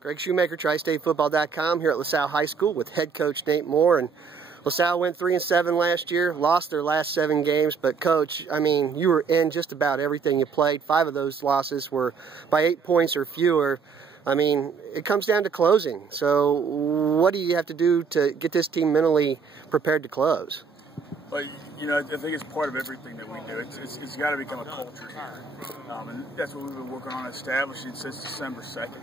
Greg Shoemaker, TriStateFootball.com, here at LaSalle High School with head coach Nate Moore. And LaSalle went 3-7 last year, lost their last 7 games. But coach, I mean, you were in just about everything you played. 5 of those losses were by 8 points or fewer. I mean, it comes down to closing. So what do you have to do to get this team mentally prepared to close? Well, you know, I think it's part of everything that we do. It's got to become a culture here. And that's what we've been working on establishing since December 2nd.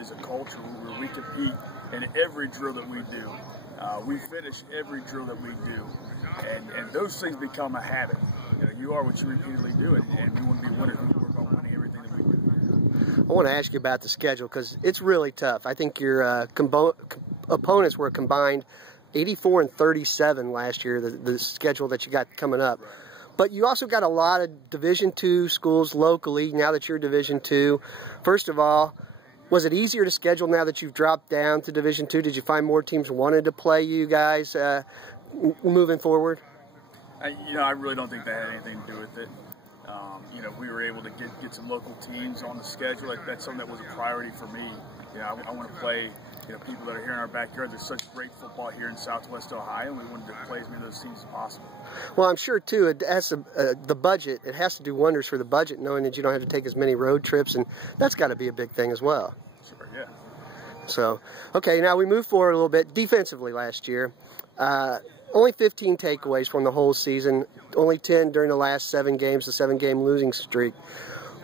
Is a culture where we compete in every drill that we do. We finish every drill that we do. And those things become a habit. You know, you are what you repeatedly do, and you want to be winners. We work on winning everything that we do. I want to ask you about the schedule because it's really tough. I think your opponents were combined 84 and 37 last year, the schedule that you got coming up. Right. But you also got a lot of Division II schools locally now that you're Division II. First of all, was it easier to schedule now that you've dropped down to Division II? Did you find more teams wanted to play you guys moving forward? You know, I really don't think that had anything to do with it. You know, we were able to get some local teams on the schedule. That's something that was a priority for me. You know, I want to play, you know, people that are here in our backyard. There's such great football here in Southwest Ohio, and we wanted to play as many of those teams as possible. Well, I'm sure, too, it has the budget. It has to do wonders for the budget, knowing that you don't have to take as many road trips, and that's got to be a big thing as well. Sure, yeah. So, okay, now we move forward a little bit. Defensively last year, only 15 takeaways from the whole season, only 10 during the last 7 games, the 7-game losing streak.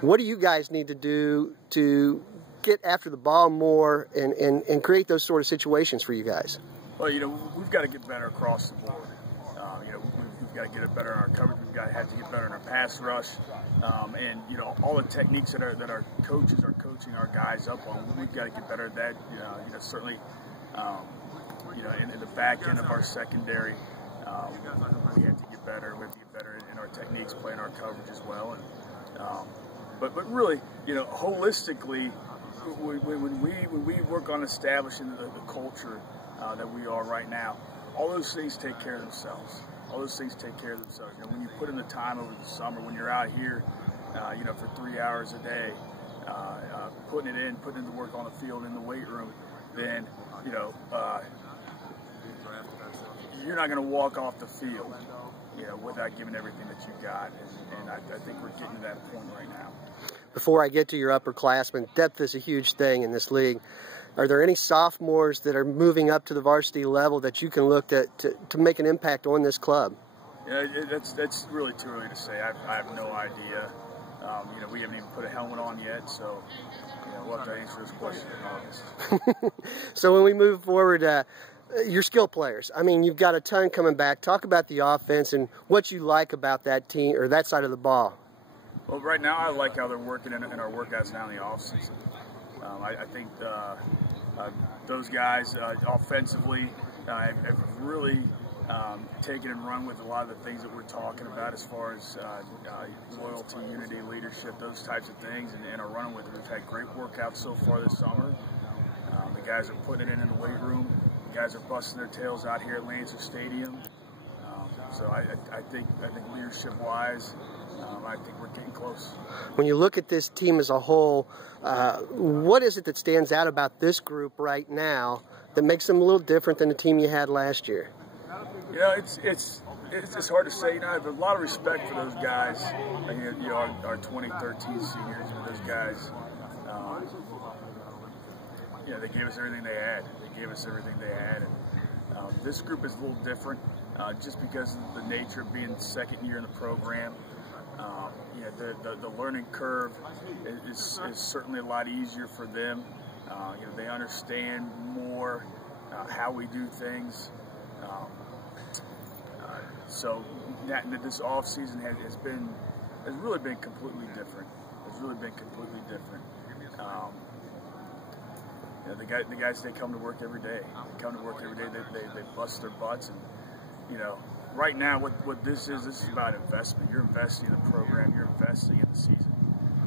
What do you guys need to do to get after the ball more and create those sort of situations for you guys? Well, you know, we've got to get better across the board. You know, we've got to get it better in our coverage. We've got to have to get better in our pass rush, and you know, all the techniques that our coaches are coaching our guys up on. We've got to get better at that. You know, certainly, you know, in the back end of our secondary, we have to get better. We have to get better in our techniques, playing our coverage as well. And but really, you know, holistically, when we work on establishing the culture that we are right now, all those things take care of themselves. All those things take care of themselves. You know, when you put in the time over the summer, when you're out here, you know, for 3 hours a day, putting in the work on the field in the weight room, then you know, you're not going to walk off the field, you know, without giving everything that you got. And I think we're getting to that point right now. Before I get to your upperclassmen, depth is a huge thing in this league. Are there any sophomores that are moving up to the varsity level that you can look to make an impact on this club? Yeah, that's really too early to say. I have no idea. You know, we haven't even put a helmet on yet, so you know, we'll have to answer this question in August. So when we move forward, your skill players, I mean, you've got a ton coming back. Talk about the offense and what you like about that team or that side of the ball. Well, right now I like how they're working in our workouts now in the offseason. I think those guys offensively have really taken and run with a lot of the things that we're talking about as far as loyalty, unity, leadership, those types of things, and are running with it. We've had great workouts so far this summer. The guys are putting it in the weight room. The guys are busting their tails out here at Lancer Stadium. So I think leadership-wise, I think we're getting close. When you look at this team as a whole, what is it that stands out about this group right now that makes them a little different than the team you had last year? You know, it's hard to say. You know, I have a lot of respect for those guys. You know, our 2013 seniors. You know, those guys. You know, they gave us everything they had. They gave us everything they had. And this group is a little different, just because of the nature of being the second year in the program. You know, the learning curve is certainly a lot easier for them. You know, they understand more how we do things. So this off season has really been completely different. It's really been completely different. You know, the guys, they come to work every day. They come to work every day. They bust their butts, and you know, right now what this is about investment. You're investing in the program. You're investing in the season.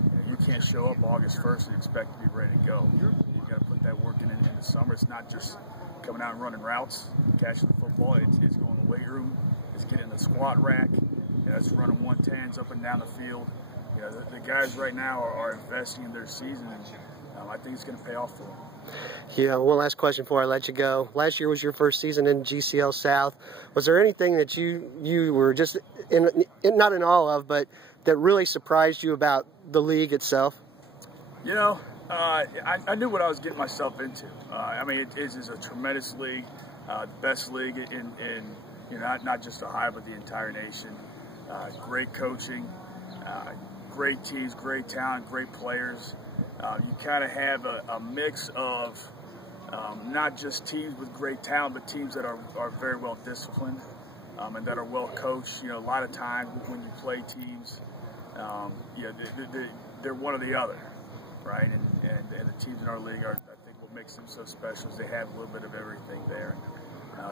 You know, you can't show up August 1st and expect to be ready to go. You got to put that work in the summer. It's not just coming out and running routes, catching the football. It's going to the weight room. It's getting in the squat rack. You know, it's running 110s up and down the field. You know, the guys right now are investing in their season. And, I think it's going to pay off for them. Yeah, one last question before I let you go. Last year was your first season in GCL South. Was there anything that you were just not in awe of, but that really surprised you about the league itself? You know, I knew what I was getting myself into. I mean, it is a tremendous league, the best league in not just Ohio, but the entire nation. Great coaching, great teams, great talent, great players. You kind of have a mix of not just teams with great talent, but teams that are very well disciplined and that are well coached. You know, a lot of times when you play teams, you know, they're one or the other, right? And the teams in our league are, I think, what makes them so special is they have a little bit of everything there.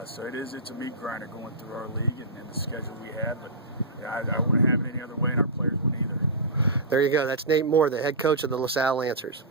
So it's a meat grinder going through our league and the schedule we have, but I wouldn't have it any other way, and our players wouldn't either. There you go. That's Nate Moore, the head coach of the LaSalle Lancers.